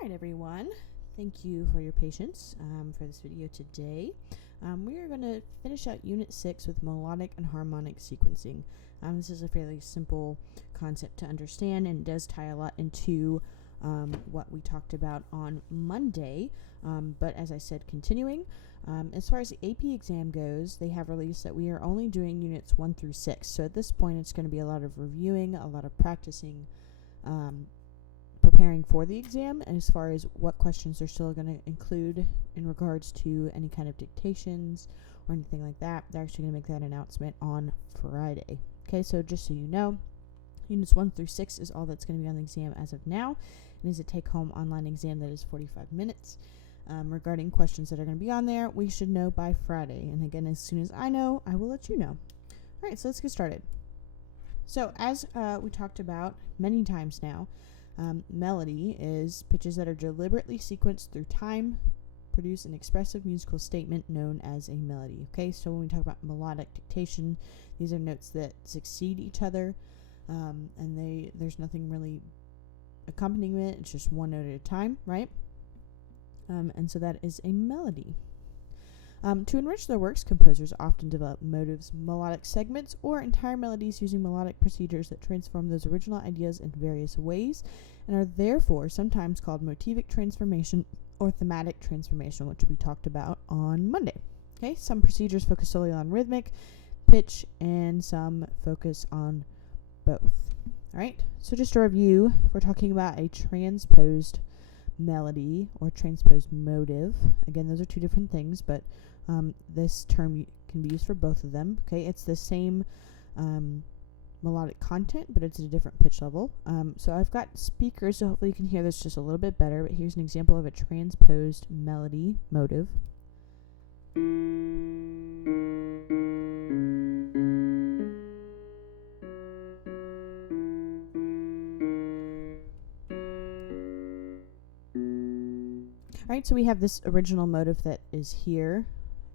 Alright everyone, thank you for your patience for this video today. We are going to finish out Unit 6 with Melodic and Harmonic Sequencing. This is a fairly simple concept to understand and does tie a lot into what we talked about on Monday, but as I said, continuing. As far as the AP exam goes, they have released that we are only doing Units 1 through 6, so at this point it's going to be a lot of reviewing, a lot of practicing, preparing for the exam, and as far as what questions they're still going to include in regards to any kind of dictations or anything like that, they're actually going to make that announcement on Friday. Okay, so just so you know, Units 1 through 6 is all that's going to be on the exam as of now. It is a take-home online exam that is 45 minutes. Regarding questions that are going to be on there, we should know by Friday. And again, as soon as I know, I will let you know. Alright, so let's get started. So as we talked about many times now, melody is pitches that are deliberately sequenced through time, produce an expressive musical statement known as a melody. Okay, so when we talk about melodic dictation, these are notes that succeed each other, and there's nothing really accompaniment, it's just one note at a time, right? And so that is a melody. To enrich their works, composers often develop motives, melodic segments, or entire melodies using melodic procedures that transform those original ideas in various ways, and are therefore sometimes called motivic transformation or thematic transformation, which we talked about on Monday. Okay, some procedures focus solely on rhythmic, pitch, and some focus on both. All right, so just to review, if we're talking about a transposed melody or transposed motive, again, those are two different things, but this term can be used for both of them. Okay, it's the same melodic content, but it's at a different pitch level. So I've got speakers, so hopefully you can hear this just a little bit better, but here's an example of a transposed melody motive. Alright, so we have this original motive that is here,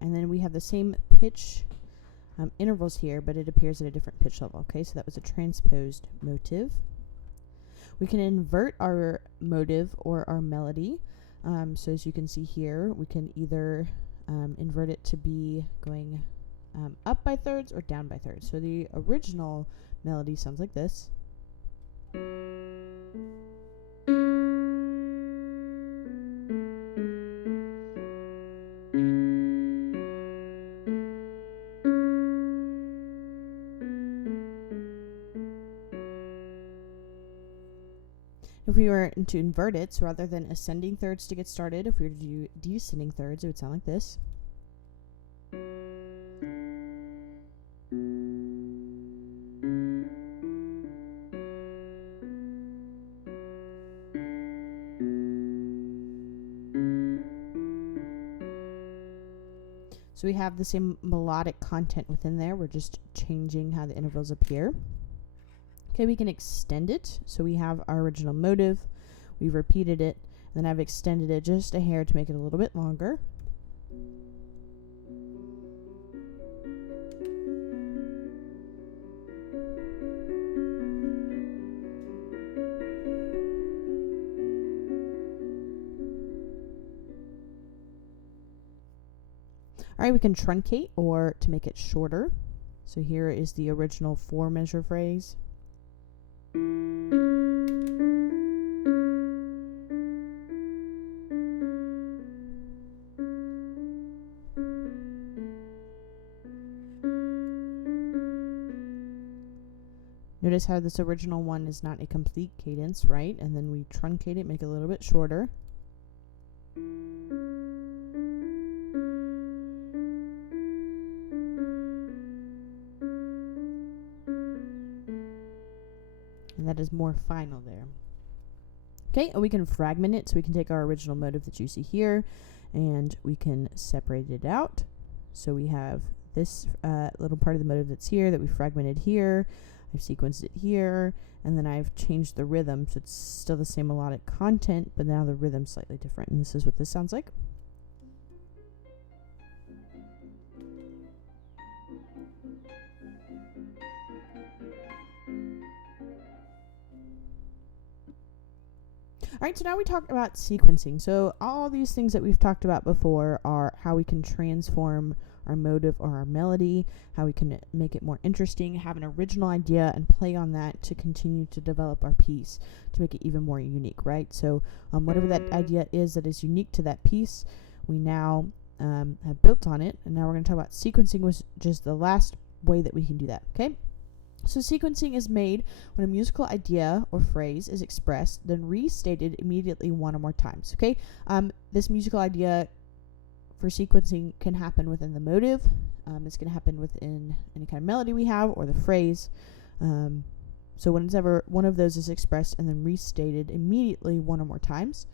and then we have the same pitch intervals here, but it appears at a different pitch level. Okay, so that was a transposed motive. We can invert our motive or our melody. So as you can see here, we can either invert it to be going up by thirds or down by thirds. So the original melody sounds like this. If we were to invert it, so rather than ascending thirds to get started, if we were to do descending thirds, it would sound like this. So we have the same melodic content within there, we're just changing how the intervals appear. Okay, we can extend it. So we have our original motive, we've repeated it, and then I've extended it just a hair to make it a little bit longer. Alright, we can truncate or to make it shorter. So here is the original 4-measure phrase. Notice how this original one is not a complete cadence, right? And then we truncate it, make it a little bit shorter. And that is more final there. Okay, and we can fragment it, so we can take our original motive that you see here, and we can separate it out. So we have this little part of the motive that's here that we fragmented here. I've sequenced it here, and then I've changed the rhythm, so it's still the same melodic content, but now the rhythm's slightly different, and this is what this sounds like. right, so now we talk about sequencing. So all these things that we've talked about before are how we can transform our motive or our melody, how we can make it more interesting, have an original idea, and play on that to continue to develop our piece to make it even more unique, right? So whatever that idea is that is unique to that piece, we now have built on it, and now we're going to talk about sequencing, which is just the last way that we can do that, okay? So sequencing is made when a musical idea or phrase is expressed, then restated immediately one or more times, okay? This musical idea for sequencing can happen within the motive. It's going to happen within any kind of melody we have or the phrase. So whenever one of those is expressed and then restated immediately one or more times,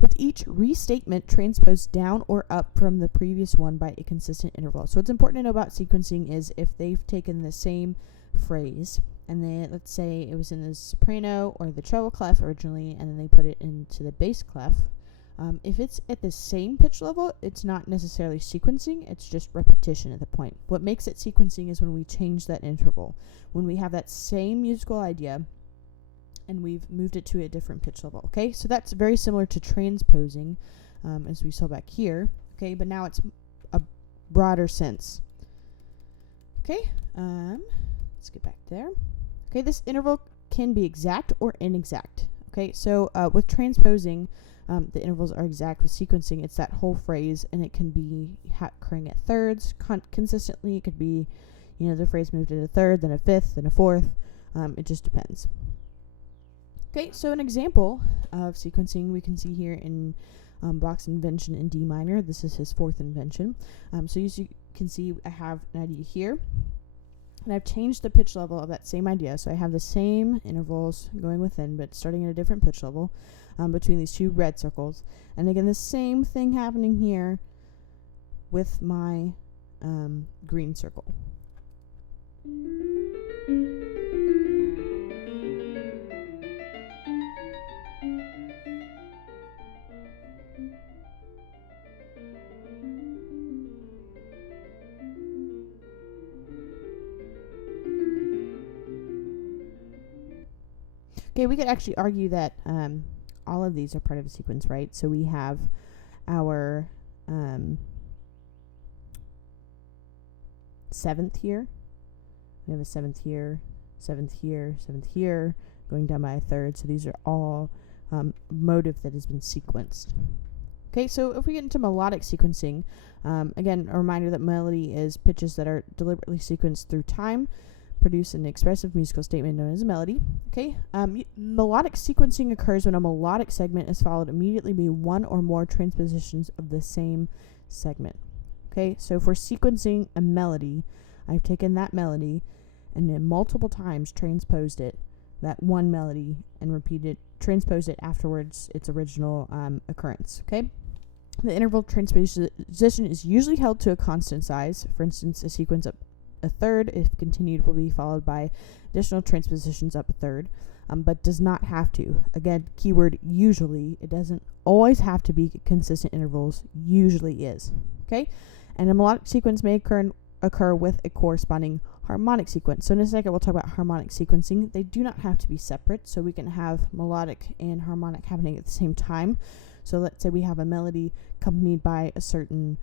with each restatement transposed down or up from the previous one by a consistent interval. So what's important to know about sequencing is if they've taken the same phrase and then let's say it was in the soprano or the treble clef originally and then they put it into the bass clef, if it's at the same pitch level, it's not necessarily sequencing, it's just repetition at the point. What makes it sequencing is when we change that interval, when we have that same musical idea and we've moved it to a different pitch level, okay? So that's very similar to transposing, as we saw back here, okay? But now it's a broader sense. Okay, let's get back there. Okay, this interval can be exact or inexact, okay? So with transposing, the intervals are exact. With sequencing, it's that whole phrase, and it can be occurring at thirds consistently. It could be, the phrase moved at a third, then a fifth, then a fourth. It just depends. Okay, so an example of sequencing we can see here in Bach's Invention in D minor. This is his fourth invention. So as you can see, I have an idea here, and I've changed the pitch level of that same idea. So I have the same intervals going within, but starting at a different pitch level between these two red circles. And again, the same thing happening here with my green circle. Okay, we could actually argue that all of these are part of a sequence, right? So we have our seventh here. We have a seventh here, seventh here, seventh here, going down by a third. So these are all motive that has been sequenced. Okay, so if we get into melodic sequencing, again, a reminder that melody is pitches that are deliberately sequenced through time, produce an expressive musical statement known as a melody. Okay, melodic sequencing occurs when a melodic segment is followed immediately by one or more transpositions of the same segment. Okay, so for sequencing a melody, I've taken that melody and then multiple times transposed it, that one melody, and transposed it afterwards its original occurrence. Okay, the interval transposition is usually held to a constant size. For instance, a sequence of a third, if continued, will be followed by additional transpositions up a third, but does not have to. Again, keyword usually. It doesn't always have to be consistent intervals. Usually is. Okay, and a melodic sequence may occur with a corresponding harmonic sequence. So in a second, we'll talk about harmonic sequencing. They do not have to be separate, so we can have melodic and harmonic happening at the same time. So let's say we have a melody accompanied by a certain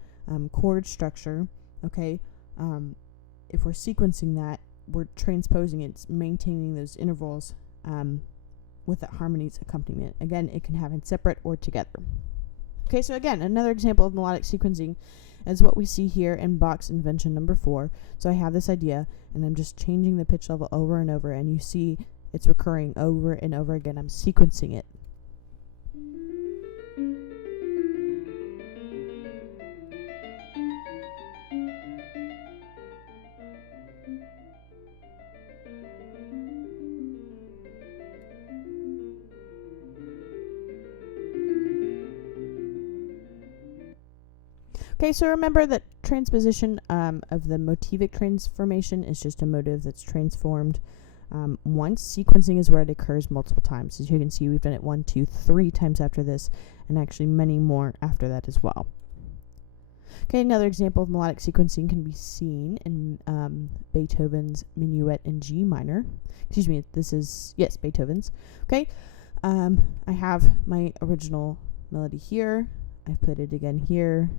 chord structure. Okay. If we're sequencing that, we're transposing it, maintaining those intervals with that harmonies accompaniment. Again, it can happen separate or together. Okay, so again, another example of melodic sequencing is what we see here in Bach's Invention number 4. So I have this idea, and I'm just changing the pitch level over and over, and you see it's recurring over and over again. I'm sequencing it. Okay, so remember that transposition of the motivic transformation is just a motive that's transformed once. Sequencing is where it occurs multiple times. As you can see, we've done it 1, 2, 3 times after this, and actually many more after that as well. Okay, another example of melodic sequencing can be seen in Beethoven's Minuet in G minor. Excuse me, this is, yes, Beethoven's. Okay, I have my original melody here. I put it again here.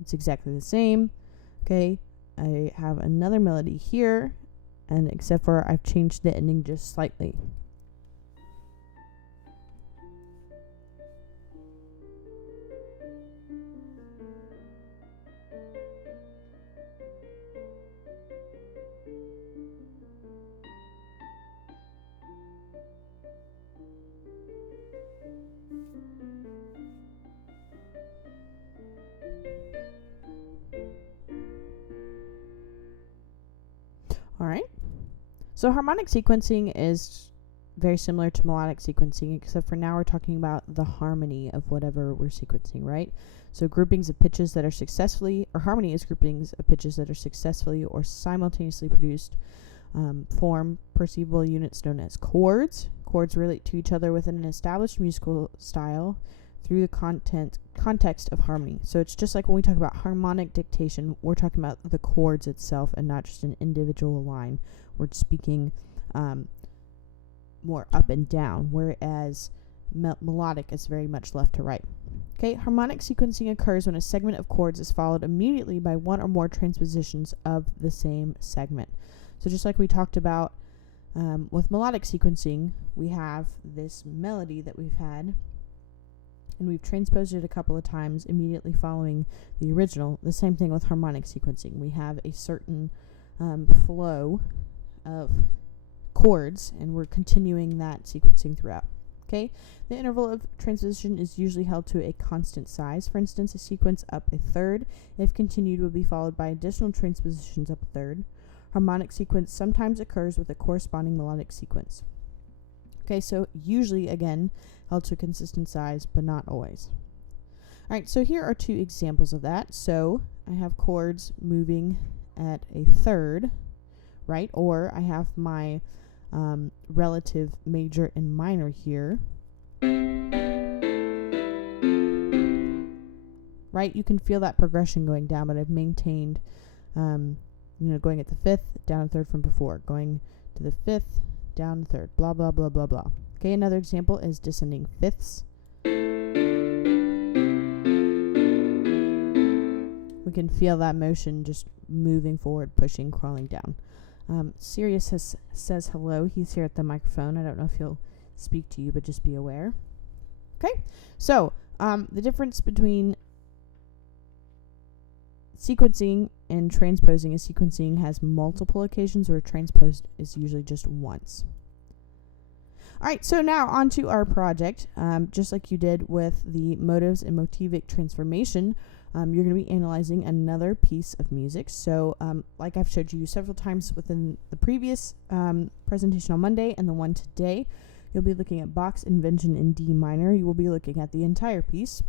It's exactly the same. Okay, I have another melody here, and except for I've changed the ending just slightly. Alright, so harmonic sequencing is very similar to melodic sequencing, except for now we're talking about the harmony of whatever we're sequencing, right? So groupings of pitches that are successfully, or harmony is groupings of pitches that are successfully or simultaneously produced, form perceivable units known as chords. Chords relate to each other within an established musical style through the context of harmony. So it's just like when we talk about harmonic dictation, we're talking about the chords itself and not just an individual line. We're speaking more up and down, whereas melodic is very much left to right. Okay, harmonic sequencing occurs when a segment of chords is followed immediately by one or more transpositions of the same segment. So just like we talked about with melodic sequencing, we have this melody that we've had, and we've transposed it a couple of times immediately following the original. The same thing with harmonic sequencing. We have a certain flow of chords, and we're continuing that sequencing throughout. Okay, the interval of transposition is usually held to a constant size. For instance, a sequence up a third, if continued, will be followed by additional transpositions up a third. Harmonic sequence sometimes occurs with a corresponding melodic sequence. Okay, so usually, again, held to a consistent size, but not always. Alright, so here are two examples of that. So I have chords moving at a third, right? Or I have my relative major and minor here. Right? You can feel that progression going down, but I've maintained, going at the fifth, down a third from before, going to the fifth, down a third, blah, blah, blah, blah, blah. Okay, another example is descending fifths. We can feel that motion just moving forward, pushing, crawling down. Sirius says hello. He's here at the microphone. I don't know if he'll speak to you, but just be aware. Okay, so the difference between sequencing and transposing is sequencing has multiple occasions, where transposed is usually just once. Alright, so now on to our project. Just like you did with the motives and motivic transformation, you're going to be analyzing another piece of music. So like I've showed you several times within the previous presentation on Monday and the one today, you'll be looking at Bach's Invention in D minor. You will be looking at the entire piece.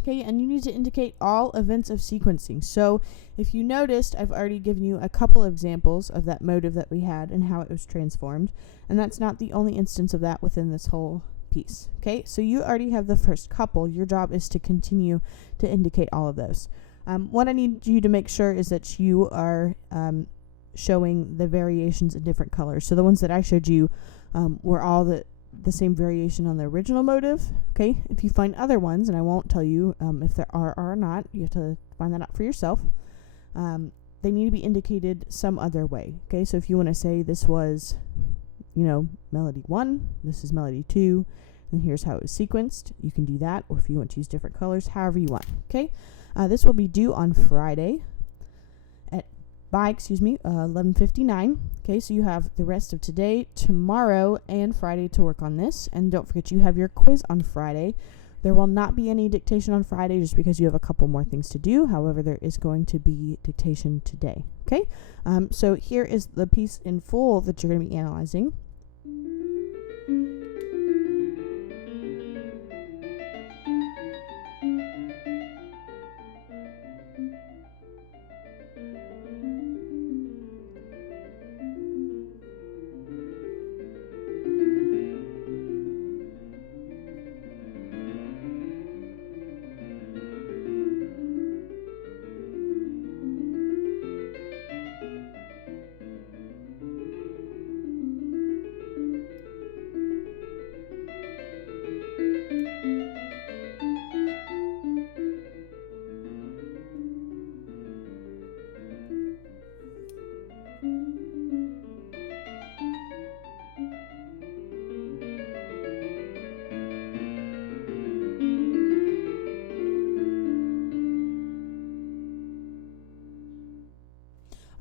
Okay, and you need to indicate all events of sequencing. So if you noticed, I've already given you a couple of examples of that motive that we had and how it was transformed. And that's not the only instance of that within this whole piece. Okay, so you already have the first couple. Your job is to continue to indicate all of those. What I need you to make sure is that you are showing the variations in different colors. So the ones that I showed you were all the same variation on the original motive. Okay, if you find other ones, and I won't tell you if there are or not, you have to find that out for yourself. They need to be indicated some other way. Okay, so if you want to say this was, melody 1, this is melody 2, and here's how it was sequenced, you can do that. Or if you want to use different colors, however you want. Okay, this will be due on Friday by 11:59. Okay, so you have the rest of today, tomorrow, and Friday to work on this. And don't forget, you have your quiz on Friday. There will not be any dictation on Friday just because you have a couple more things to do. However, there is going to be dictation today. Okay, so here is the piece in full that you're going to be analyzing.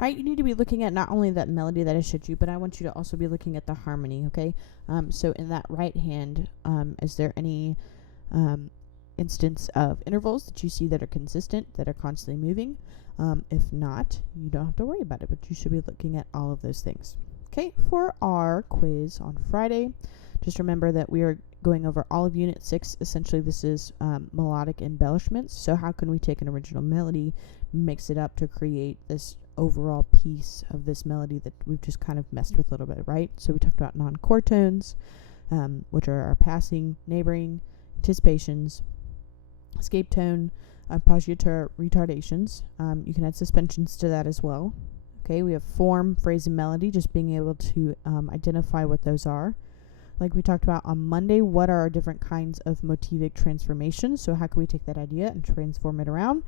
All right, you need to be looking at not only that melody that I showed you, but I want you to also be looking at the harmony, okay? So in that right hand, is there any instance of intervals that you see that are consistent, that are constantly moving? If not, you don't have to worry about it, but you should be looking at all of those things. Okay, for our quiz on Friday, just remember that we are going over all of Unit 6. Essentially, this is melodic embellishments. So how can we take an original melody, mix it up to create this overall piece of this melody that we've just kind of messed with a little bit, right? So we talked about non-chord tones, which are our passing, neighboring, anticipations, escape tone, appoggiatura retardations. You can add suspensions to that as well. Okay, we have form, phrase, and melody, just being able to identify what those are. Like we talked about on Monday, what are our different kinds of motivic transformations? So how can we take that idea and transform it around?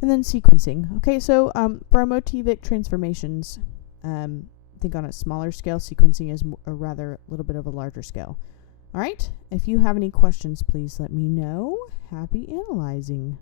And then sequencing. Okay, so for our motivic transformations, think on a smaller scale, sequencing is a little bit of a larger scale. All right, if you have any questions, please let me know. Happy analyzing.